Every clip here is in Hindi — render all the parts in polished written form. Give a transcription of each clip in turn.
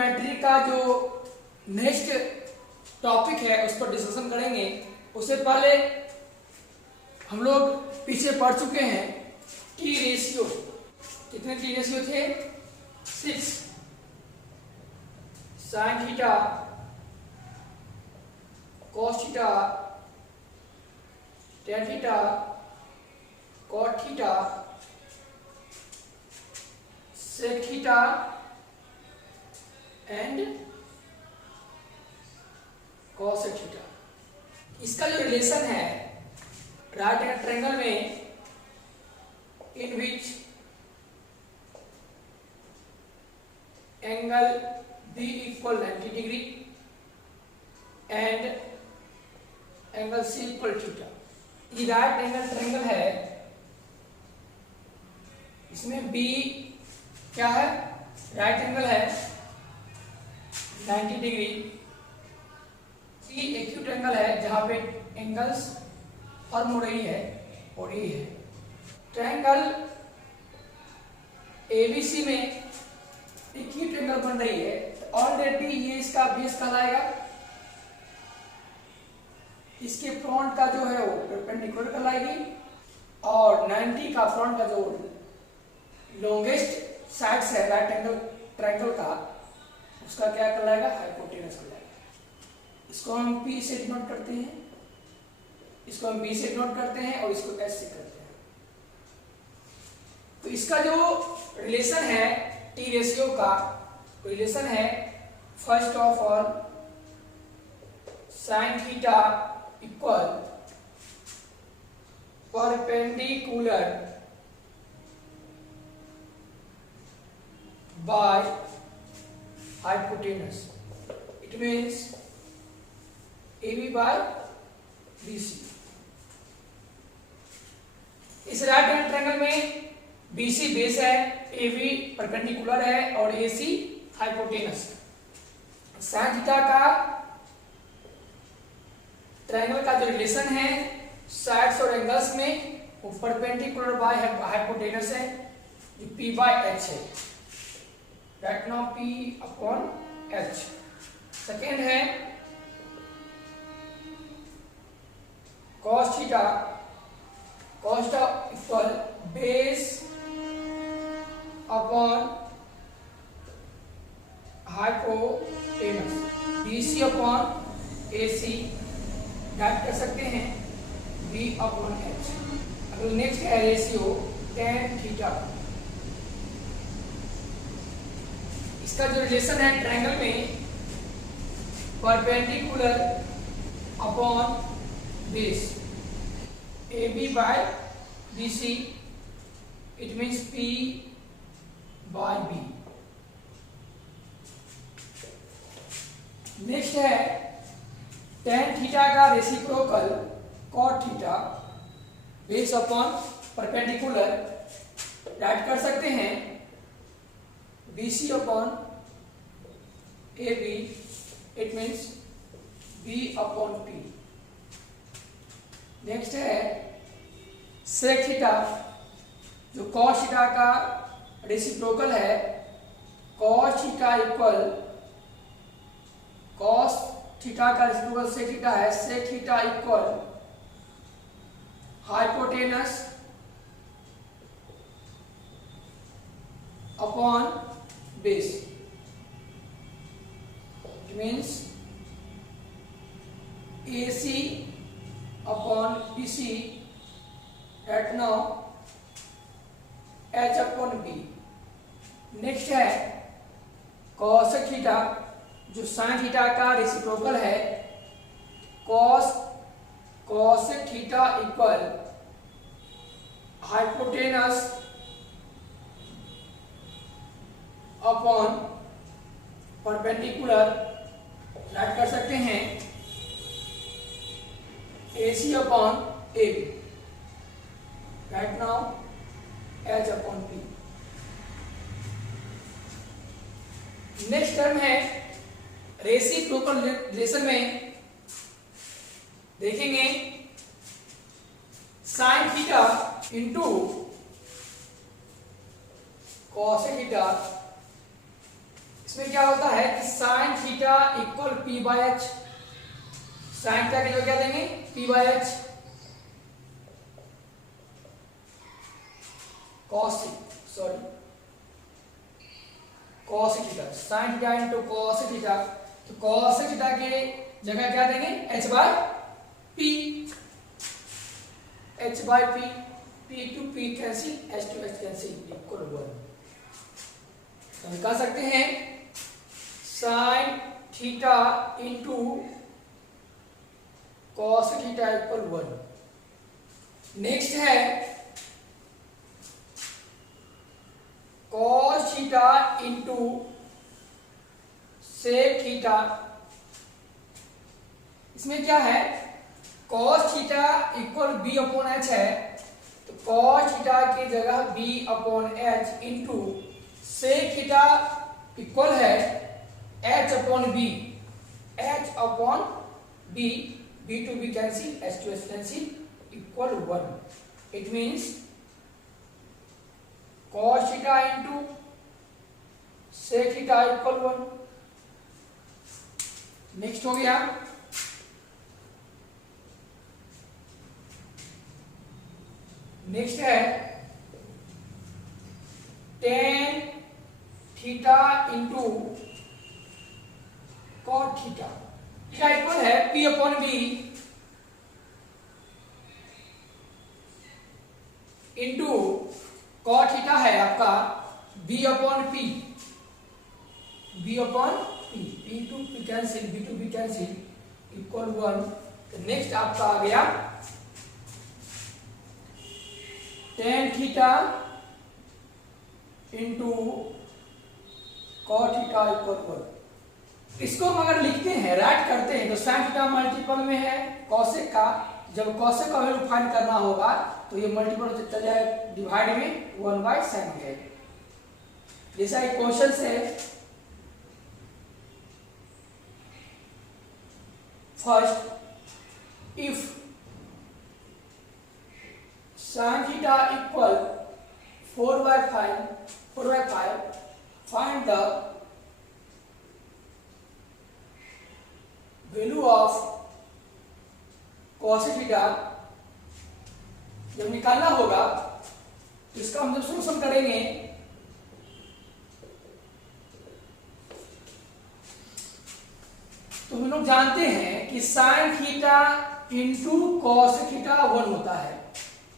ट्रिग्नोमेट्री का जो नेक्स्ट टॉपिक है उस पर डिस्कशन करेंगे। उससे पहले हम लोग पीछे पढ़ चुके हैं टी रेशियो। कितने टी रेशियो थे? 6 sine theta cos theta tan theta cot theta sec theta and cos theta. इसका जो रिलेशन है राइट एंगल ट्रायंगल में, in which angle B equal 90 degree and angle C equal theta. ये राइट एंगल ट्रायंगल है, इसमें बी क्या है? राइट एंगल है 90 डिग्री। सी एक्यूट एंगल है जहां पे एंगल्स फॉर्म हो रही है और ये है ट्रायंगल एबीसी में एक्यूट एंगल बन रही है। ऑलरेडी ये इसका बेस कहलाएगा, इसके फ्रंट का जो है वो परपेंडिकुलर कहलाएगी और 90 का फ्रंट का जो लॉन्गेस्ट साइड्स है राइट एंगल ट्रायंगल का, उसका क्या कहलाएगा? हाइपोटेनस कहलाएगा। इसको हम P से डिनोट करते हैं, इसको हम B से डिनोट करते हैं और इसको S से करते हैं। तो इसका जो रिलेशन है टी रेशियो का रिलेशन है, first of all sine theta equal perpendicular by hypotenuse. It means AB by BC. इस राइट हैंड ट्रायंगल में BC बेस है, AB परपेंडिकुलर है और AC हाइपोटेनस। साइन थीटा का ट्रायंगल का जो रिलेशन है साइड्स और एंगल्स में, वो परपेंडिकुलर बाय हाइपोटेनस है, जो P by H है। Right now P upon H। Second है cos theta, cos theta equal base upon hypotenuse, BC upon AC याद कर सकते हैं B अपॉन H। अगला नेक्स्ट है रेशियो tan थीटा। इसका जो रिलेशन है ट्रायंगल में perpendicular upon base AB by BC, it means P by B। Next है tan थीटा का reciprocal cot theta, base upon perpendicular right कर सकते हैं BC upon AB, it means B upon P। Next है सेक थीटा, जो cos थीटा का रेसिप्रोकल है, cos theta equal cos theta का रेसिप्रोकल सेक थीटा है, sec theta equal hypotenuse upon base, it means AC upon BC at now H upon B। Next है cos थीटा, जो sin थीटा का रेसिप्रोकल है, cos theta equal hypotenuse upon perpendicular right कर सकते हैं AC upon AB। Right now H upon P। Next term है रेसिप्रोकल रिलेशन में देखेंगे sign theta into cos theta इसमें क्या होता है कि sine theta equal P by H, sine theta की जगह क्या देंगे P by H, cos theta, sign theta into cos theta, तो कॉस थीटा के जगह क्या देंगे H by P, H by P, P to P cancel, H to H cancel equal 1। हम कह सकते हैं sine theta into cos theta equal 1। Next है cos theta into sec theta. इसमें क्या है cos theta equal B upon H है, तो कॉस थीटा की जगह B upon H into sec theta equal है H upon B, H upon B, B to B cancel, H to H cancel equal 1। It means cos theta into sec theta equal 1। Next हो गया नेक्स्ट है tan theta into cot theta, theta equal है P upon B into cot theta है आपका B upon P, B upon P, P to P cancel, B to B cancel equal 1। Next आपका आ गया tan theta into cot theta equal 1। इसको हम अगर लिखते हैं राइट करते हैं तो साइन थीटा मल्टीपल में है कॉसेक का, जब कॉसेक का वैल्यू फाइंड करना होगा तो ये मल्टीपल चल जाए डिवाइड में 1 बाय साइन हो जाएगा। जैसा एक क्वेश्चन है first if sine theta equal 4 by 5 find the value of cos theta. जब निकालना होगा तो इसका हम जब सोल्यूशन करेंगे तो हम लोग जानते हैं कि sign theta into cos theta 1 होता है।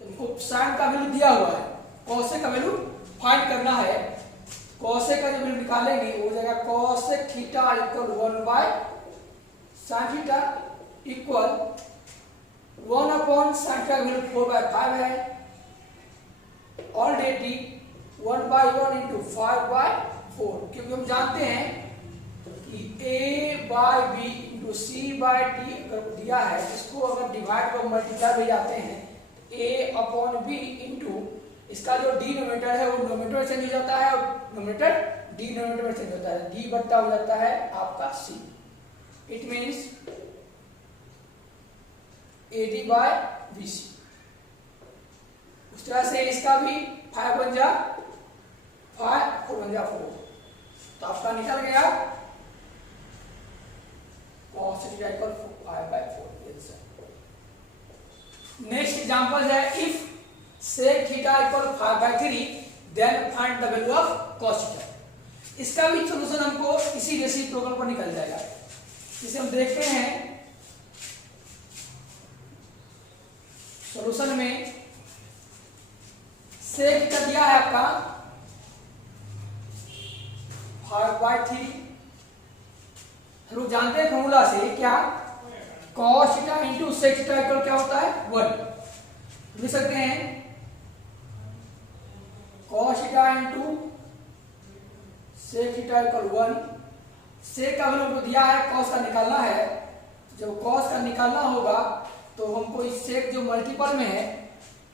इनको साइन का वैल्यू दिया हुआ है, कॉस का वैल्यू फाइंड करना है, कॉस का जब वैल्यू निकालेंगे वो हो जाएगा cos theta equal 1 by sine theta equal 1 upon sine theta का वैल्यू 4 by 5 है, ऑलरेडी 1 by 1 इंटू 5 by 4, क्योंकि हम जानते हैं कि a by b into c by d अगर दिया है इसको अगर डिवाइड और मल्टीप्लाई में जाते हैं a अपॉन b इंटू इसका जो डिनोमिनेटर है वो नोमिनेटर चेंज हो जाता है और नोमिनेटर डिनोमिनेटर में चेंज होता है, d बट्टा हो जाता है आपका c। It means AD by BC। उस तरह से इसका भी 5 बन जा 5, 4 बन जा 4, तो आपका निकल गया cos theta equal 5 by 4। Next example है if sec theta equal 5 by 3 then find the value of cos theta. इसका भी सॉल्यूशन हमको इसी रेसिप्रोकल पर निकल जाएगा। इसे हम देखते हैं सॉल्यूशन में सेक थीटा दिया है आपका 5 by 3। हम लोग जानते हैं फॉर्मूला से क्या cos theta into sec theta equal क्या होता है 1। लिख सकते हैं cos theta into sec theta equal 1। Sec का वैल्यू हमको दिया है, cos का निकालना है, जब cos का निकालना होगा तो हमको इस सेक जो मल्टीपल में है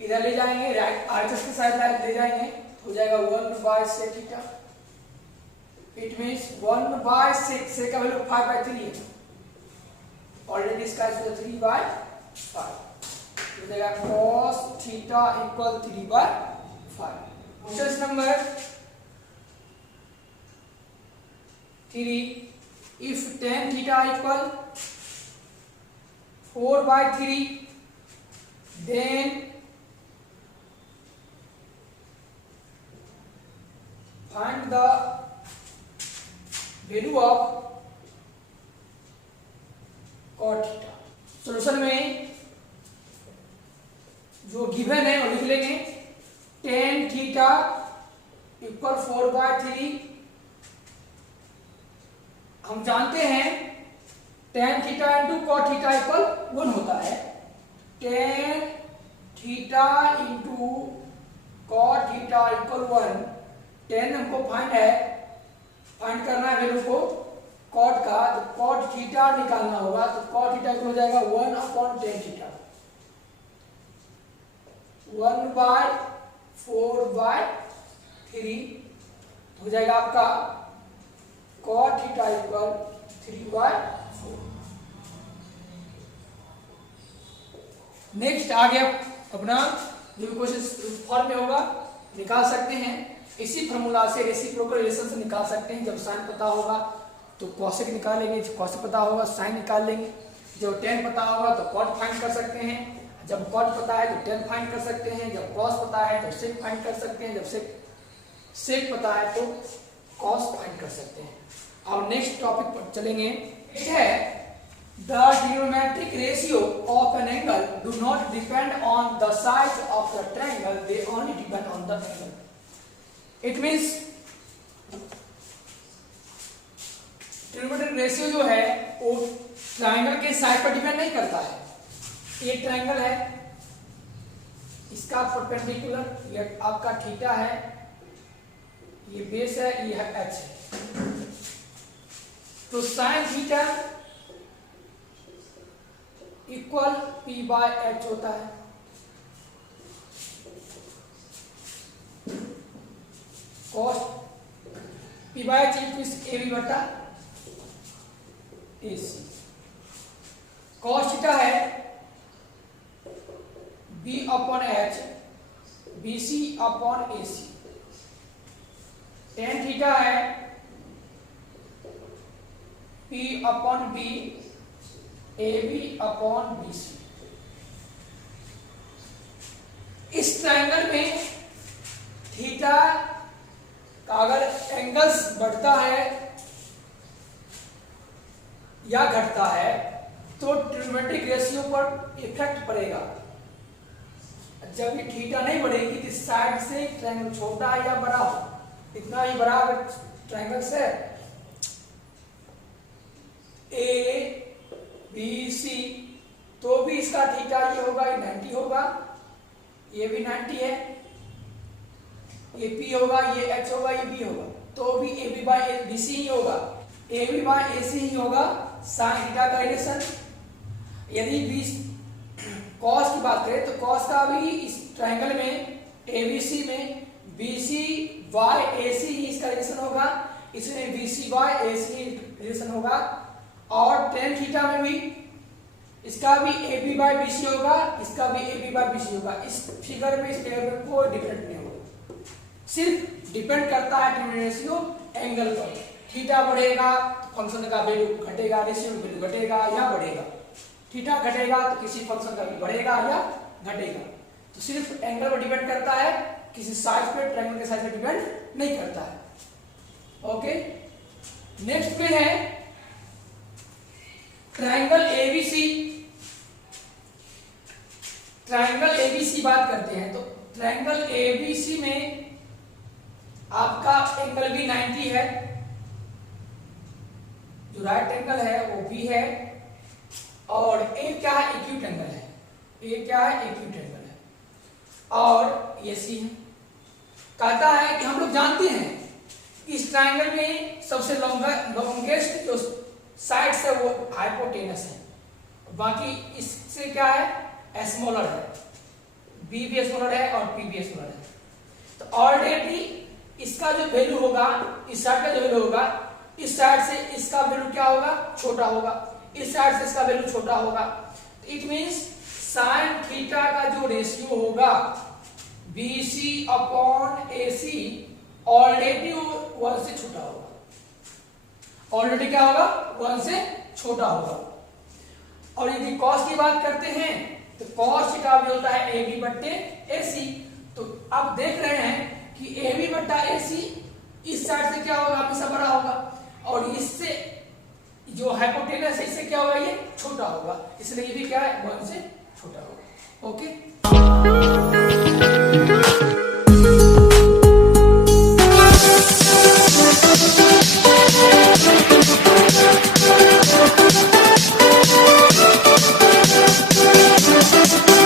इधर ले जाएंगे, राइट आरएचएस के साइड ले जाएंगे, हो जाएगा 1 by sec theta. It means 1 by sec का वैल्यू 5 by 3 है, ऑलरेडी इसका 3 by 5 हो जाएगा cos theta equal 3 by 5। Question number 3 if tan theta equal 4/3 then find the value of cot theta। Solution में जो गिवन है वो लिख लेंगे tan थीटा इक्वल 4/3। हम जानते हैं tan theta into cot theta equal 1 होता है। tan theta into cot theta equal 1। tan हमको फाइंड करना है वैल्यू को cot का, तो cot थीटा निकालना होगा, तो cot थीटा हो जाएगा 1/tan थीटा 1/4/3 हो जाएगा आपका cot थीटा इक्वल 3/4। नेक्स्ट आ गया अपना जो भी क्वेश्चन फॉर्म में होगा निकाल सकते हैं। इसी फॉर्मूला से रेसिप्रोकल रिलेशन से निकाल सकते हैं। जब साइन पता होगा तो कॉसेक निकालेंगे, जब कॉसेक पता होगा साइन निकाल लेंगे, जब tan पता होगा तो cot फाइंड कर सकते हैं, जब cot पता है तो tan फाइंड कर सकते हैं, जब cos पता है तो sec फाइंड कर सकते हैं, जब sec पता है तो cos फाइंड कर सकते हैं। अब नेक्स्ट टॉपिक पर चलेंगे, है the trigonometric ratio of an angle do not depend on the size of the triangle, they only depend on the angle. It means trigonometric ratio जो है वो ट्रायंगल के साइड पर डिपेंड नहीं करता है। एक ट्रायंगल है, इसका परपेंडिकुलर ये आपका थीटा है, ये बेस है, ये है एच है, तो साइन थीटा इक्वल p/h होता है। cos p/h इक्वल ab बटा ac। cos थीटा है b/h bc/ac। tan थीटा है p/b ab/bc। इस ट्रायंगल में थीटा का अगर एंगल्स बढ़ता है या घटता है तो ट्रिग्नोमेट्रिक रेशियो पर इफेक्ट पड़ेगा। जब ये थीटा नहीं बढ़ेगी तो साइड से ट्रायंगल छोटा है या बड़ा हो, इतना ही बड़ा ट्रायंगल से ए बी सी तो भी इसका थीटा ये होगा, ये 90 होगा, ये भी 90 है, ये पी होगा, ये एच होगा, ये बी होगा, तो भी A B by B C ही होगा, A B by A C ही होगा साइन थीटा का रिलेशन। यदि बी कॉस की बात करें तो कॉस का भी इस ट्रायंगल में ए बी सी में B C by A C ही इसका रिलेशन होगा, इसमें B C by A C relation होगा। और tan थीटा में भी इसका भी A B by B C होगा, इसका भी A B by B C होगा। इस फिगर में इस फिगर में कोई डिफरेंट नहीं होगा, सिर्फ डिपेंड करता है ट्रिग्नोमेट्रिक रेशियो एंगल पर। थीटा बढ़ेगा तो फंक्शन का वैल्यू घटेगा, रेशियो वैल्यू घटेगा या बढ़ेगा। थीटा घटेगा तो किसी फंक्शन का भी बढ़ेगा या घटेगा। तो सिर्फ एंगल पर डिपेंड करता है, किसी साइज पे ट्रायंगल के साइज पे डिपेंड नहीं करता है। ओके, नेक्स्ट पे है ट्रायंगल एबीसी। ट्रायंगल एबीसी बात करते हैं तो ट्रायंगल एबीसी में आपका एंगल भी 90 है, जो राइट एंगल है वो भी है, और एक क्या है एक्यूट एंगल है, ये क्या है एक्यूट एंगल है, और ये सी है। कहता है कि हम लोग जानते हैं इस ट्रायंगल में सबसे लॉन्गेस्ट जो साइड से वो हाइपोटेनस है, बाकी इससे क्या है स्मॉलर है, बी भी स्मॉलर है और पी भी स्मॉलर है। तो ऑलरेडी इसका जो वैल्यू होगा, इस साइड का जो वैल्यू होगा, इस साइड से इसका वैल्यू क्या होगा, छोटा होगा, इस साइड से इसका वैल्यू छोटा होगा। तो इट मींस साइन थीटा का जो रेशियो होगा BC/AC ऑलरेडी 1 से छोटा होगा। ऑलरेडी क्या होगा, 1 से छोटा होगा। और यदि कॉस की बात करते हैं तो कॉस थीटा भी होता है AB बट्टे AC। तो अब देख रहे हैं कि AB बट्टा AC इस साइड से क्या होगा, हमेशा बड़ा होगा, और इससे जो हाइपोटेनस है इससे क्या होगा, ये छोटा होगा, इसलिए ये भी क्या है, 1 से छोटा होगा। ओके।